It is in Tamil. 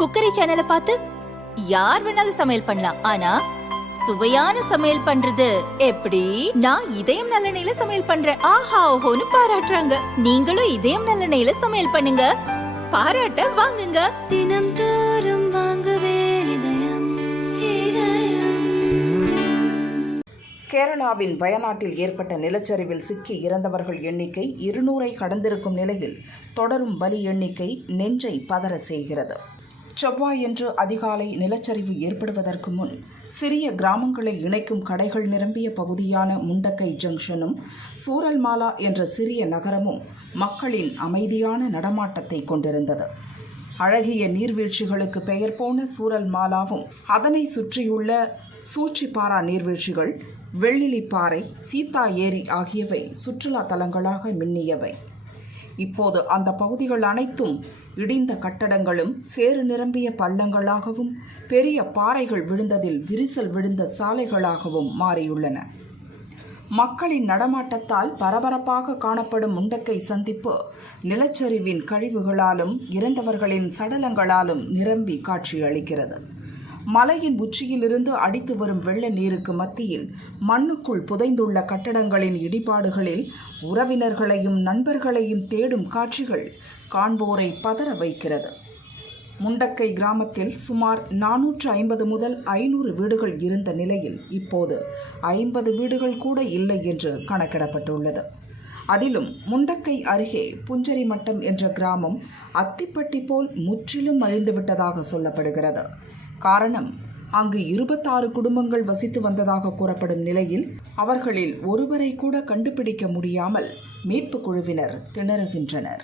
குக்கரி சேனலை பார்த்து யார் வேணாலும் சமையல் பண்ணலாம். ஆனா சுவையான சமையல் பண்றது எப்படி? நான் இதயம் நல்லெண்ணெயில சமையல் பண்றேன். ஆஹா ஓஹோன்னு பாராட்டுறாங்க. நீங்களும் இதயம் நல்லெண்ணெயில சமையல் பண்ணுங்க. பாராட்ட வாங்குங்க. தினம் தோறும் வாங்குவே இதயம் இதயம். கேரளாவின் வயநாட்டில் ஏற்பட்ட நிலச்சரிவில் சிக்கி இறந்தவர்கள் எண்ணிக்கை இருநூறை கடந்திருக்கும் நிலையில் தொடரும் பலி எண்ணிக்கை நெஞ்சை பதற செய்கிறது. செவ்வாயன்று அதிகாலை நிலச்சரிவு ஏற்படுவதற்கு முன் சிறிய கிராமங்களை இணைக்கும் கடைகள் நிரம்பிய பகுதியான முண்டக்கை ஜங்ஷனும் சூரல்மாலா என்ற சிறிய நகரமும் மக்களின் அமைதியான நடமாட்டத்தை கொண்டிருந்தது. அழகிய நீர்வீழ்ச்சிகளுக்கு பெயர் போன சூரல் மாலாவும் அதனை சுற்றியுள்ள சூழ்ச்சிப்பாரா நீர்வீழ்ச்சிகள் வெள்ளிலிப்பாறை சீதா ஏரி ஆகியவை சுற்றுலா தலங்களாக மின்னியவை. இப்போது அந்த பகுதிகள் அனைத்தும் இடிந்த கட்டடங்களும் சேறு நிரம்பிய பள்ளங்களாகவும் பெரிய பாறைகள் விழுந்ததில் விரிசல் விழுந்த சாலைகளாகவும் மாறியுள்ளன. மக்களின் நடமாட்டத்தால் பரபரப்பாக காணப்படும் முண்டக்கை சந்திப்பு நிலச்சரிவின் கழிவுகளாலும் இறந்தவர்களின் சடலங்களாலும் நிரம்பி காட்சியளிக்கிறது. மலையின் உச்சியிலிருந்து அடித்து வரும் வெள்ள நீருக்கு மத்தியில் மண்ணுக்குள் புதைந்துள்ள கட்டடங்களின் இடிபாடுகளில் உறவினர்களையும் நண்பர்களையும் தேடும் காட்சிகள் காண்போரை பதற வைக்கிறது. முண்டக்கை கிராமத்தில் சுமார் நானூற்று ஐம்பது முதல் ஐநூறு வீடுகள் இருந்த நிலையில் இப்போது ஐம்பது வீடுகள் கூட இல்லை என்று கணக்கிடப்பட்டுள்ளது. அதிலும் முண்டக்கை அருகே புஞ்சரிமட்டம் என்ற கிராமம் அத்திப்பட்டி போல் முற்றிலும் அழிந்துவிட்டதாக சொல்லப்படுகிறது. காரணம் அங்கு இருபத்தாறு குடும்பங்கள் வசித்து வந்ததாக கூறப்படும் நிலையில் அவர்களில் ஒருவரை கூட கண்டுபிடிக்க முடியாமல் மீட்பு குழுவினர் திணறுகின்றனர்.